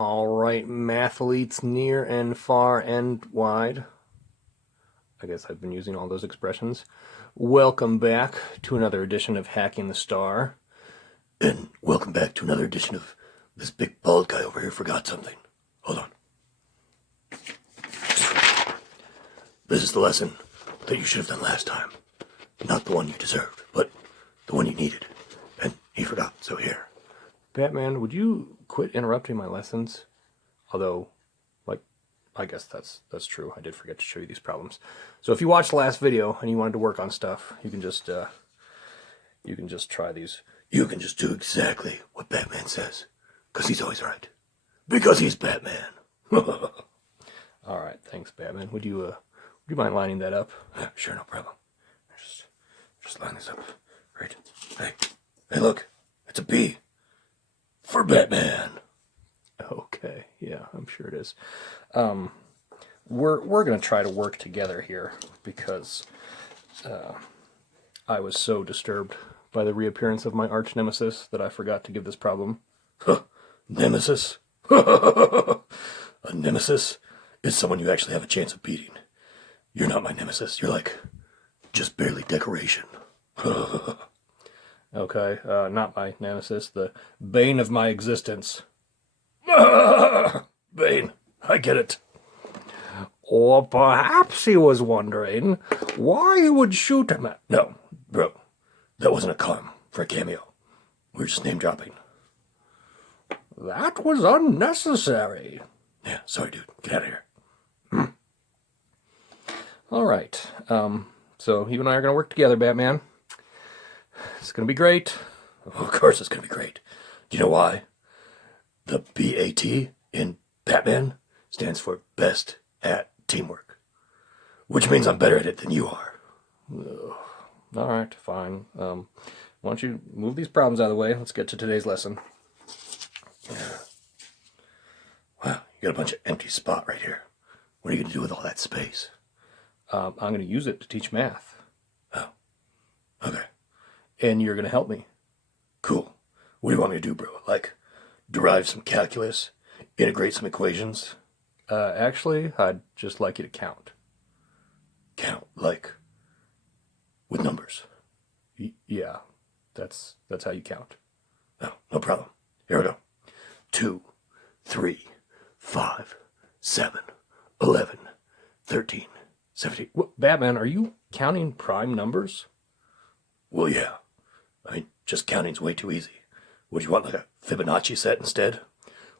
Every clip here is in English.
All right, mathletes near and far and wide. I guess I've been using all those expressions. Welcome back to another edition of Hacking the Star. And welcome back to another edition of this big bald guy over here forgot something. Hold on. This is the lesson that you should have done last time. Not the one you deserved, but the one you needed. And he forgot, so here. Batman, would you quit interrupting my lessons? Although, I guess that's true. I did forget to show you these problems. So if you watched the last video and you wanted to work on stuff, you can just try these. You can just do exactly what Batman says. Because he's always right. Because he's Batman. All right, thanks, Batman. Would you mind lining that up? Yeah, sure, no problem. Just line this up. Right. Hey, look. It's a B. For Batman. Okay, yeah, I'm sure it is. We're gonna try to work together here because I was so disturbed by the reappearance of my arch nemesis that I forgot to give this problem. Nemesis? A nemesis is someone you actually have a chance of beating. You're not my nemesis. You're like just barely decoration. Okay, not my nemesis, the bane of my existence. Bane, I get it. Or perhaps he was wondering why you would shoot him at... No, bro, that wasn't a com for a cameo. We were just name dropping. That was unnecessary. Yeah, sorry, dude. Get out of here. All right, so you and I are going to work together, Batman. It's going to be great. Of course it's going to be great. Do you know why? The BAT in Batman stands for Best at Teamwork. Which means I'm better at it than you are. All right, fine. Why don't you move these problems out of the way? Let's get to today's lesson. Wow, you got a bunch of empty spot right here. What are you going to do with all that space? I'm going to use it to teach math. Oh, okay. And you're going to help me. Cool. What do you want me to do, bro? Like, derive some calculus? Integrate some equations? Actually, I'd just like you to count. Count, like, with numbers? Yeah, that's how you count. Oh, no problem. Here we go. 2, 3, 5, 7, 11, 13, 17. Batman, are you counting prime numbers? Well, yeah. I mean, just counting's way too easy. Would you want like a Fibonacci set instead?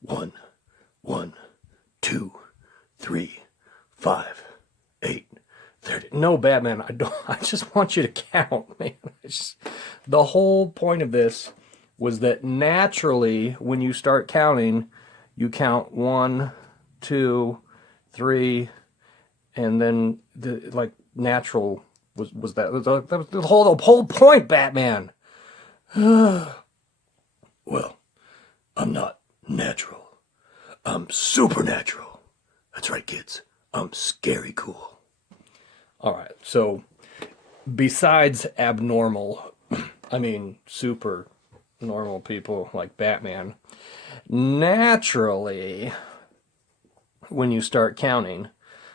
1, 1, 2, 3, 5, 8, 30. No, Batman, I don't. I just want you to count, man. The whole point of this was that naturally, when you start counting, you count 1, 2, 3, and then natural was that was the whole point, Batman. Well, I'm not natural. I'm supernatural. That's right, kids. I'm scary cool. All right, so besides abnormal, I mean super normal people like Batman, naturally, when you start counting,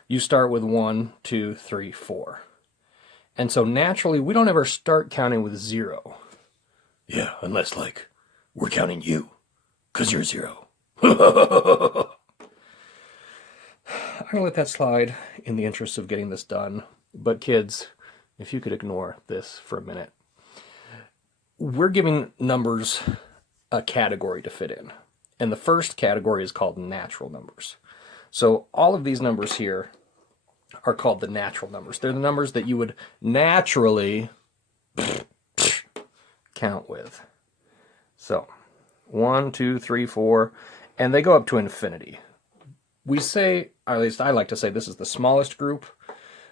you start with 1, 2, 3, 4. And so naturally, we don't ever start counting with 0. Yeah, unless, like, we're counting you, 'cause you're 0. I'm going to let that slide in the interest of getting this done. But kids, if you could ignore this for a minute. We're giving numbers a category to fit in. And the first category is called natural numbers. So all of these numbers here are called the natural numbers. They're the numbers that you would naturally count with. So 1, 2, 3, 4, and they go up to infinity. We say, or at least I like to say, this is the smallest group,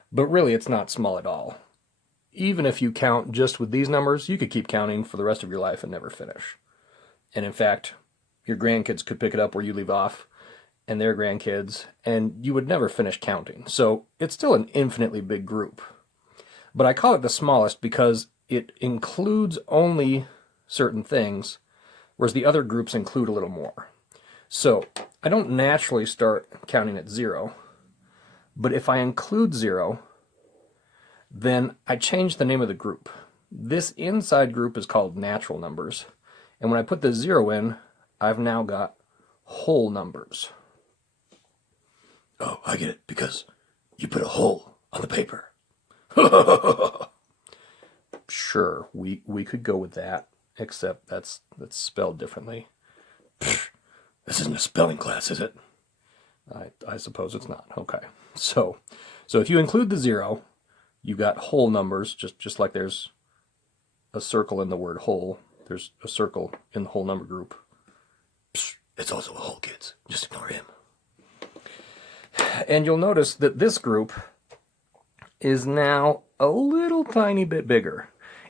but really it's not small at all. Even if you count just with these numbers, you could keep counting for the rest of your life and never finish. And in fact, your grandkids could pick it up where you leave off, and their grandkids, and you would never finish counting. So it's still an infinitely big group. But I call it the smallest because it includes only certain things, whereas the other groups include a little more. So I don't naturally start counting at 0, but if I include 0, then I change the name of the group. This inside group is called natural numbers, and when I put the 0 in, I've now got whole numbers. Oh, I get it, because you put a hole on the paper. Sure, we could go with that, except that's spelled differently. This isn't a spelling class, is it? I suppose it's not. Okay. So if you include the 0, you got whole numbers, just like there's a circle in the word whole, there's a circle in the whole number group. It's also a hole, kids. Just ignore him. And you'll notice that this group is now a little tiny bit bigger.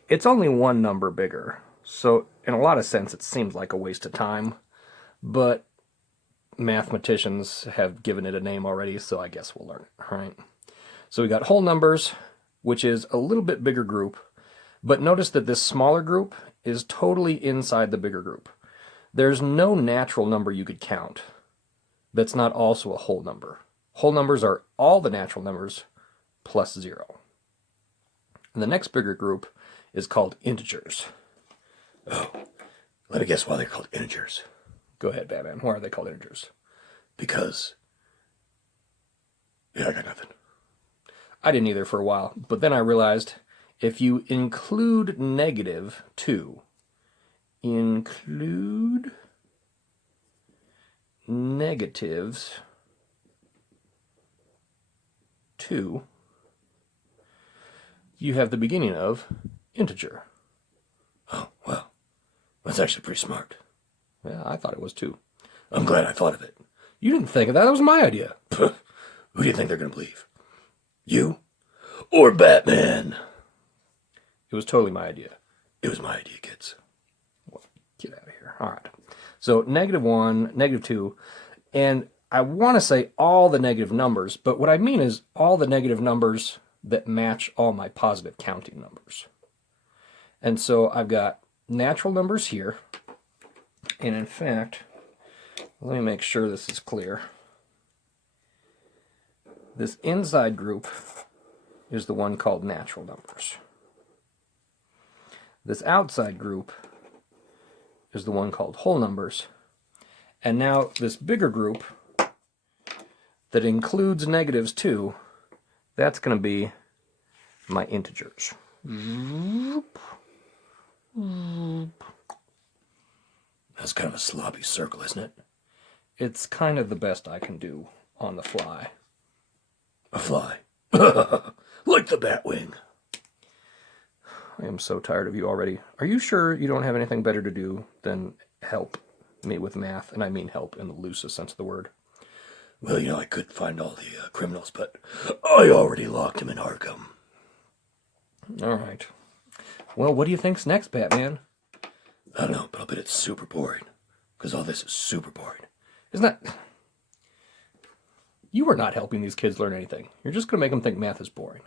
It's only one number bigger. So in a lot of sense, it seems like a waste of time, but mathematicians have given it a name already, so I guess we'll learn it, all right? So we got whole numbers, which is a little bit bigger group, but notice that this smaller group is totally inside the bigger group. There's no natural number you could count that's not also a whole number. Whole numbers are all the natural numbers plus 0. And the next bigger group is called integers. Oh, let me guess why they're called integers. Go ahead, Batman. Why are they called integers? Because... yeah, I got nothing. I didn't either for a while, but then I realized if you include negative 2, include negatives 2, you have the beginning of integer. Oh, well, that's actually pretty smart. Yeah, I thought it was too. I'm glad I thought of it. You didn't think of that. That was my idea. Who do you think they're going to believe? You? Or Batman? It was totally my idea. It was my idea, kids. Well, get out of here. All right. So -1, -2, and I want to say all the negative numbers, but what I mean is all the negative numbers that match all my positive counting numbers. And so I've got natural numbers here, and in fact, let me make sure this is clear. This inside group is the one called natural numbers. This outside group is the one called whole numbers. And now this bigger group that includes negatives too, that's going to be my integers. That's kind of a sloppy circle, isn't it? It's kind of the best I can do on the fly. A fly. Like the Batwing. I am so tired of you already. Are you sure you don't have anything better to do than help me with math? And I mean help in the loosest sense of the word. Well, I could find all the criminals, but I already locked them in Arkham. All right. Well, what do you think's next, Batman? I don't know, but I'll bet it's super boring. Because all this is super boring. Isn't that... You are not helping these kids learn anything. You're just going to make them think math is boring.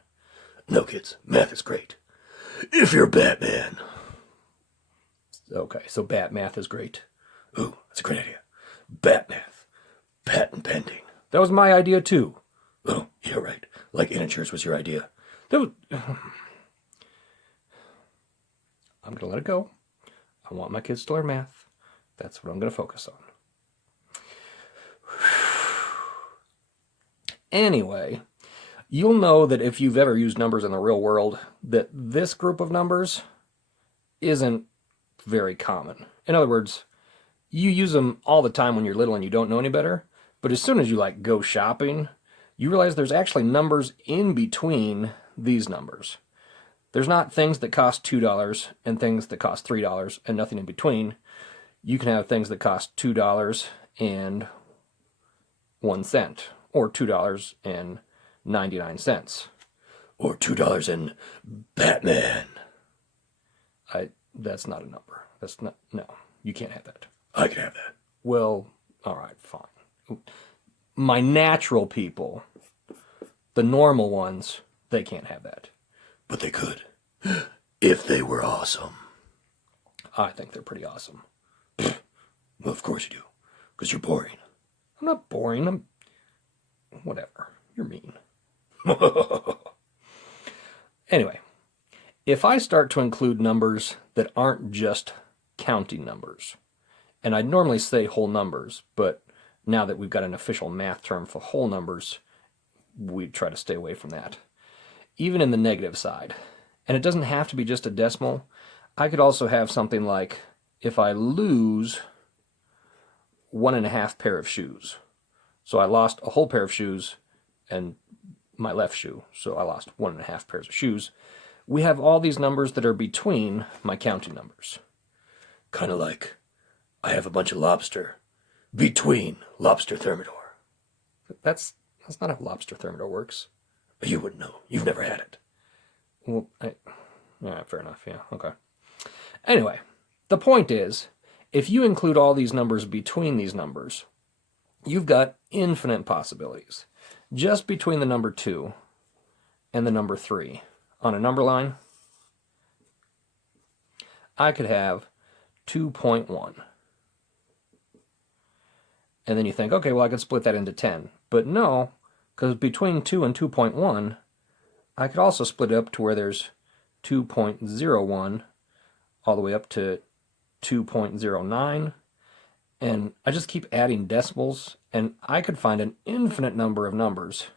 No, kids. Math is great. If you're Batman. Okay, so bat math is great. Ooh, that's a great idea. Batmath. Patent pending. That was my idea, too. Oh, yeah, right. Like integers was your idea. That was... I'm going to let it go. I want my kids to learn math. That's what I'm going to focus on. Anyway, you'll know that if you've ever used numbers in the real world, that this group of numbers isn't very common. In other words, you use them all the time when you're little and you don't know any better, but as soon as you go shopping, you realize there's actually numbers in between these numbers. There's not things that cost $2 and things that cost $3 and nothing in between. You can have things that cost $2 and 1 cent, or $2.99. Or $2 and Batman. That's not a number. That's not, no, you can't have that. I can have that. Well, all right, fine. My natural people, the normal ones, they can't have that. But they could. If they were awesome. I think they're pretty awesome. Well, of course you do. Because you're boring. I'm not boring. I'm... Whatever. You're mean. Anyway, if I start to include numbers that aren't just counting numbers, and I'd normally say whole numbers, but now that we've got an official math term for whole numbers, we try to stay away from that. Even in the negative side. And it doesn't have to be just a decimal. I could also have something like, if I lose 1.5 pair of shoes. So I lost a whole pair of shoes and my left shoe. So I lost 1.5 pairs of shoes. We have all these numbers that are between my counting numbers. Kind of like, I have a bunch of lobster between lobster thermidor. That's not how lobster thermidor works. You wouldn't know. You've never had it. Well, yeah, fair enough. Yeah, okay. Anyway, the point is, if you include all these numbers between these numbers, you've got infinite possibilities. Just between the number 2 and the number 3 on a number line, I could have 2.1. And then you think, okay, well, I could split that into 10. But no, because between 2 and 2.1, I could also split it up to where there's 2.01 all the way up to 2.09. And I just keep adding decimals, and I could find an infinite number of numbers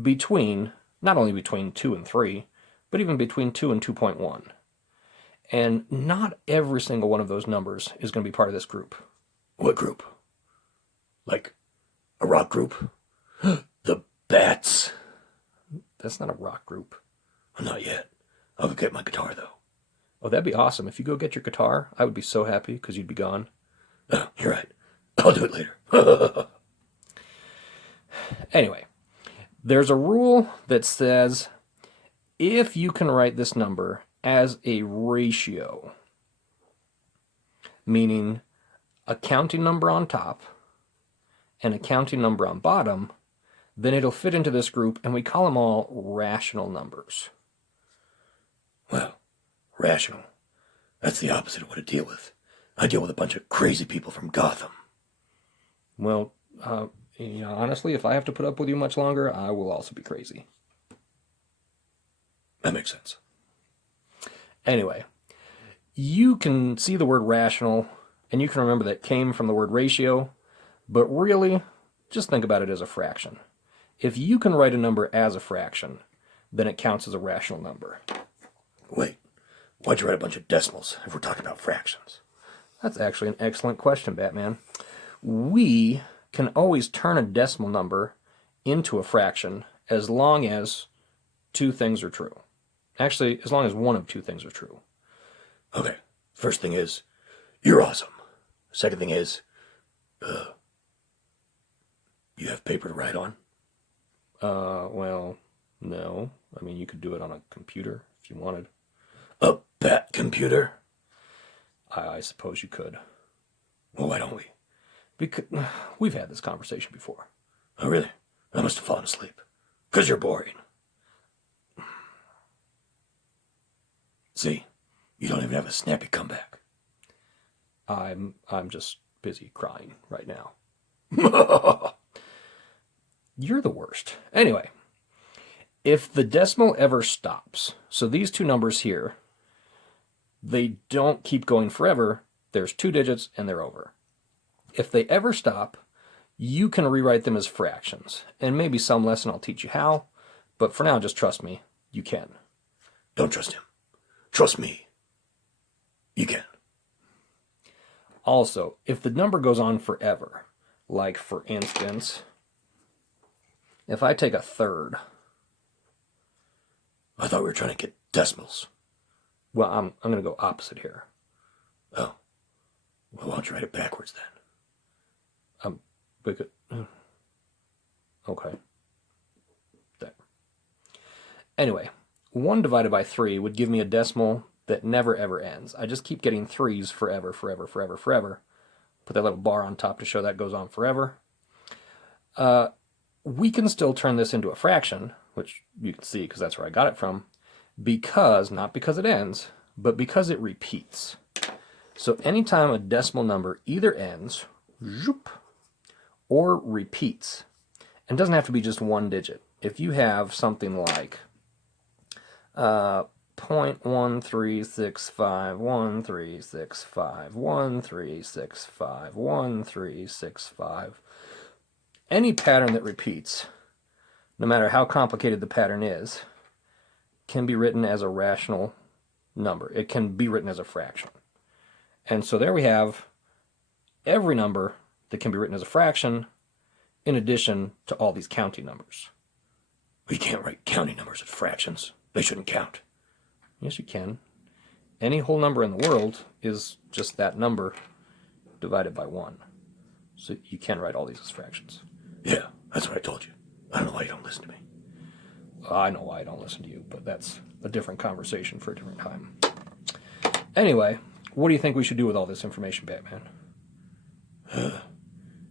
between, not only between 2 and 3, but even between 2 and 2.1. And not every single one of those numbers is going to be part of this group. What group? Like a rock group? The Bats? That's not a rock group. Not yet. I'll go get my guitar, though. Oh, that'd be awesome. If you go get your guitar, I would be so happy because you'd be gone. Oh, you're right. I'll do it later. Anyway, there's a rule that says if you can write this number as a ratio, meaning a counting number on top and a counting number on bottom, then it'll fit into this group, and we call them all rational numbers. Well, rational. That's the opposite of what I deal with. I deal with a bunch of crazy people from Gotham. Well, honestly, if I have to put up with you much longer, I will also be crazy. That makes sense. Anyway, you can see the word rational, and you can remember that came from the word ratio, but really, just think about it as a fraction. If you can write a number as a fraction, then it counts as a rational number. Wait, why'd you write a bunch of decimals if we're talking about fractions? That's actually an excellent question, Batman. We can always turn a decimal number into a fraction as long as two things are true. Actually, as long as one of two things are true. Okay, first thing is, you're awesome. Second thing is, you have paper to write on? Well, no. I mean, you could do it on a computer if you wanted. A bat computer? I suppose you could. Well, why don't we? Because we've had this conversation before. Oh, really? I must have fallen asleep. 'Cause you're boring. See? You don't even have a snappy comeback. I'm just busy crying right now. You're the worst. Anyway, if the decimal ever stops, so these two numbers here, they don't keep going forever. There's 2 digits and they're over. If they ever stop, you can rewrite them as fractions. And maybe some lesson I'll teach you how, but for now, just trust me, you can. Don't trust him. Trust me. You can. Also, if the number goes on forever, like for instance, if I take a third. I thought we were trying to get decimals. Well, I'm going to go opposite here. Oh. Well, why don't you write it backwards then? Because, okay. There. Anyway, 1 divided by 3 would give me a decimal that never ever ends. I just keep getting 3s forever, forever, forever, forever. Put that little bar on top to show that goes on forever. We can still turn this into a fraction, which you can see because that's where I got it from, because, not because it ends, but because it repeats. So anytime a decimal number either ends zoop, or repeats. And it doesn't have to be just one digit. If you have something like 0.1365136513651365, any pattern that repeats, no matter how complicated the pattern is, can be written as a rational number. It can be written as a fraction. And so there we have every number that can be written as a fraction in addition to all these counting numbers. We can't write counting numbers as fractions. They shouldn't count. Yes, you can. Any whole number in the world is just that number divided by 1. So you can write all these as fractions. Yeah, that's what I told you. I don't know why you don't listen to me. I know why I don't listen to you, but that's a different conversation for a different time. Anyway, what do you think we should do with all this information, Batman?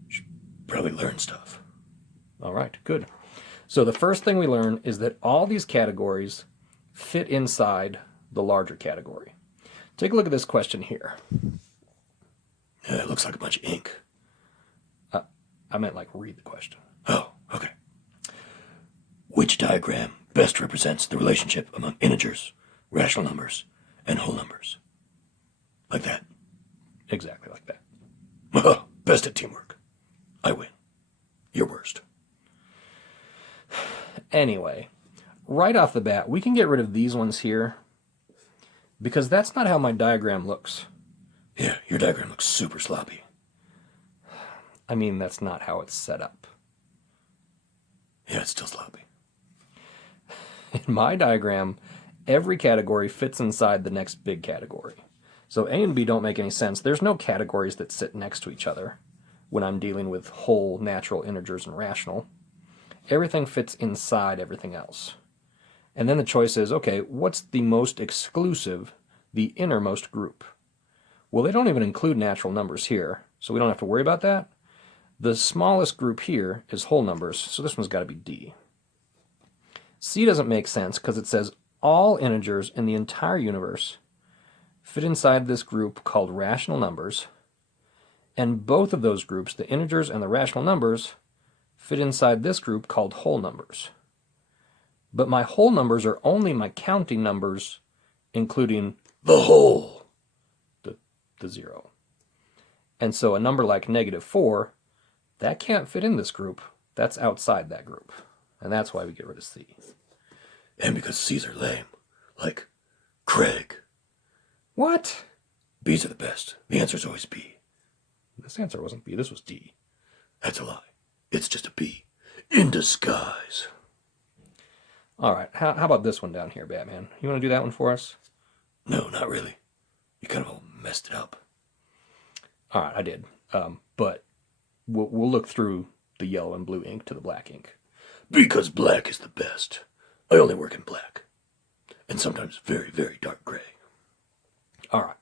Should probably learn stuff. All right, good. So the first thing we learn is that all these categories fit inside the larger category. Take a look at this question here. Yeah, it looks like a bunch of ink. I meant like read the question. Oh, okay. Which diagram best represents the relationship among integers, rational numbers, and whole numbers? Like that. Exactly like that. Best at teamwork. I win. You're worst. Anyway, right off the bat, we can get rid of these ones here because that's not how my diagram looks. Yeah, your diagram looks super sloppy. I mean, that's not how it's set up. Yeah, it's still sloppy. In my diagram, every category fits inside the next big category. So A and B don't make any sense. There's no categories that sit next to each other when I'm dealing with whole, natural, integers, and rational. Everything fits inside everything else. And then the choice is, okay, what's the most exclusive, the innermost group? Well, they don't even include natural numbers here, so we don't have to worry about that. The smallest group here is whole numbers, so this one's got to be D. C doesn't make sense because it says all integers in the entire universe fit inside this group called rational numbers, and both of those groups, the integers and the rational numbers, fit inside this group called whole numbers. But my whole numbers are only my counting numbers, including the whole, the 0. And so a number like -4, that can't fit in this group. That's outside that group. And that's why we get rid of C. And because C's are lame. Like Craig. What? B's are the best. The answer's always B. This answer wasn't B, this was D. That's a lie. It's just a B. In disguise. All right, how about this one down here, Batman? You want to do that one for us? No, not really. You kind of all messed it up. All right, I did. But we'll look through the yellow and blue ink to the black ink. Because black is the best. I only work in black. And sometimes very, very dark gray. All right.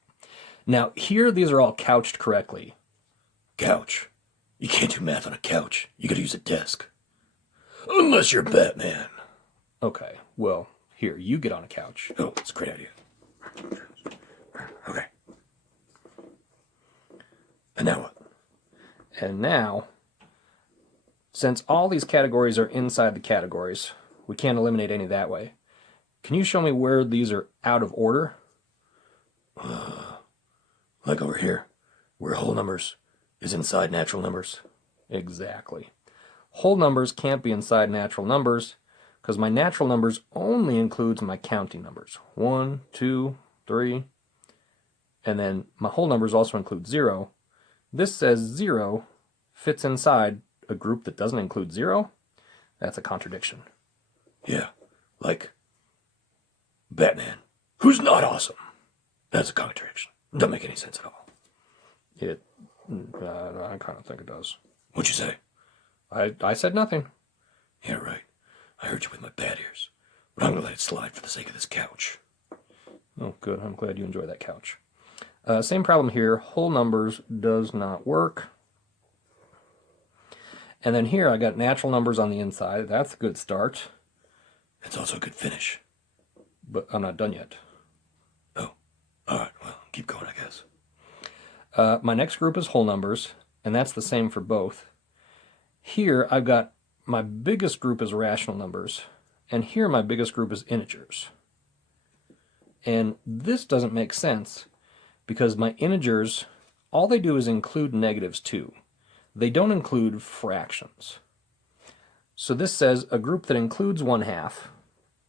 Now, here these are all couched correctly. Couch. You can't do math on a couch. You gotta use a desk. Unless you're Batman. Okay, well, here, you get on a couch. Oh, that's a great idea. Okay. And now what? And now, since all these categories are inside the categories, we can't eliminate any that way. Can you show me where these are out of order? Like over here, where whole numbers is inside natural numbers. Exactly. Whole numbers can't be inside natural numbers because my natural numbers only includes my counting numbers. 1, 2, 3. And then my whole numbers also include 0. This says 0 fits inside a group that doesn't include 0. That's a contradiction. Yeah, like Batman, who's not awesome. That's a contradiction. Doesn't make any sense at all. I kind of think it does. What'd you say? I said nothing. Yeah, right. I heard you with my bad ears. But I'm going to let it slide for the sake of this couch. Oh, good. I'm glad you enjoy that couch. Same problem here. Whole numbers does not work. And then here I got natural numbers on the inside. That's a good start. It's also a good finish. But I'm not done yet. Oh, all right. Well, keep going, I guess. My next group is whole numbers, and that's the same for both. Here I've got my biggest group is rational numbers, and here my biggest group is integers. And this doesn't make sense because my integers, all they do is include negatives too. They don't include fractions. So this says a group that includes 1/2,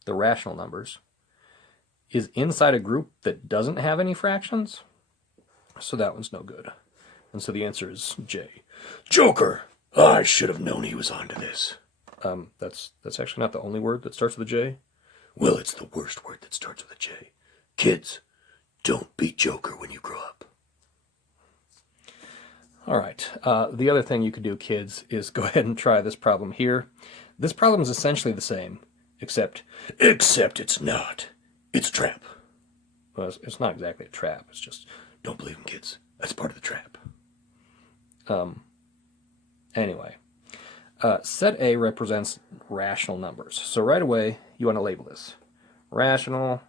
the rational numbers, is inside a group that doesn't have any fractions. So that one's no good. And so the answer is J. Joker! I should have known he was onto this. That's actually not the only word that starts with a J. Well, it's the worst word that starts with a J. Kids, don't be Joker when you grow up. All right. The other thing you could do, kids, is go ahead and try this problem here. This problem is essentially the same, except it's not. It's a trap. well, it's not exactly a trap. It's just Don't believe him, kids. That's part of the trap. anyway. Set A represents rational numbers. So right away, you want to label this. Rational,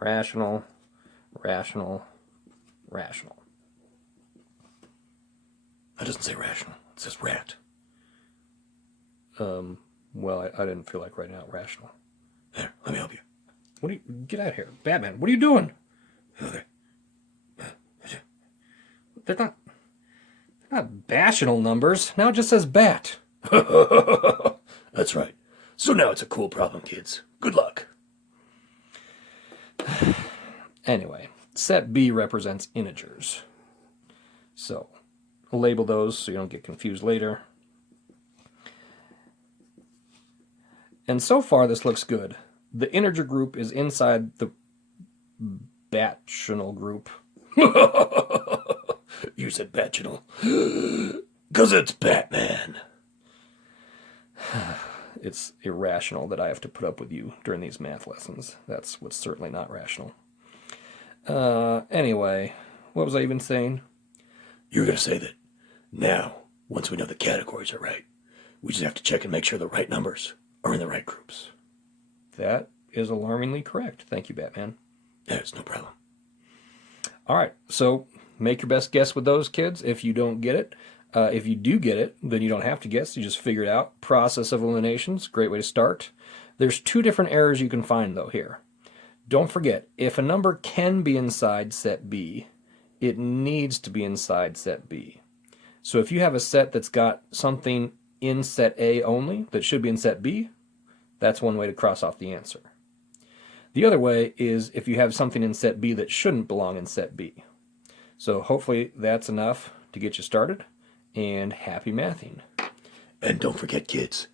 rational, rational, rational. That doesn't say rational. It says rat. Well, I didn't feel like writing out rational. There, let me help you. What do you... Get out of here. Batman, what are you doing? Okay. They're not bastional numbers. Now it just says bat. That's right. So now it's a cool problem, kids. Good luck. Anyway, set B represents integers. So, I'll label those so you don't get confused later. And so far this looks good. The integer group is inside the battional group. You said batchinal. 'Cause it's Batman. It's irrational that I have to put up with you during these math lessons. That's what's certainly not rational. Anyway, what was I even saying? You were going to say that now, once we know the categories are right, we just have to check and make sure the right numbers are in the right groups. That is alarmingly correct. Thank you, Batman. There's no problem. All right, so make your best guess with those, kids. If you don't get it, if you do get it, then you don't have to guess. You just figure it out. Process of eliminations, great way to start. There's two different errors you can find, though, here. Don't forget, if a number can be inside set B, it needs to be inside set B. So if you have a set that's got something in set A only that should be in set B, that's one way to cross off the answer. The other way is if you have something in set B that shouldn't belong in set B. So hopefully that's enough to get you started, and happy mathing. And don't forget, kids,